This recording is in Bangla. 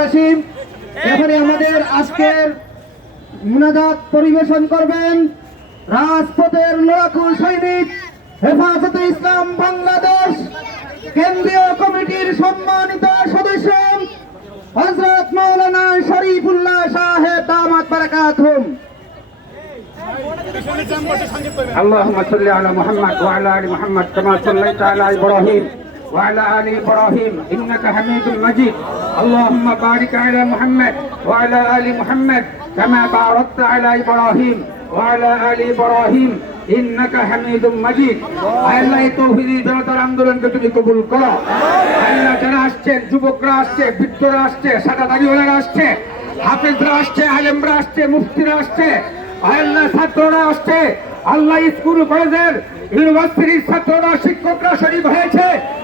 দেশবাসী এখানে আমাদের আজকের মুনাজাত পরিবেশন করবেন রাজপথের লড়াকু সৈনিক হেফাজতে ইসলাম বাংলাদেশ কেন্দ্রীয় কমিটির সম্মানিত সদস্য হজরত মৌলানা শরীফুল্লাহ সাহেব দামাত বারাকাতুহুম اللهم صل على محمد وعلى ال محمد كما صليت على ابراهيم وعلى ال ابراهيم انك حميد مجيد اللهم بارك على محمد وعلى ال محمد كما باركت على ابراهيم وعلى ال ابراهيم ইন্নাকা হামিদুম মাজিদ আল্লাহ এই তৌহিদি জনতার আন্দোলনকে তুমি কবুল করো আল্লাহ যারা আসছেন যুবকরা আসছে বৃদ্ধরা আসছে সাদা দাড়িওয়ালারা আসছে হাফেজরা আসছে আলেমরা আসছে মুফতিরা আসছে আল্লাহ ছাত্ররা আসছে আল্লাহ স্কুল কলেজের ইউনিভার্সিটির ছাত্ররা শিক্ষকরা শরীফ হয়েছে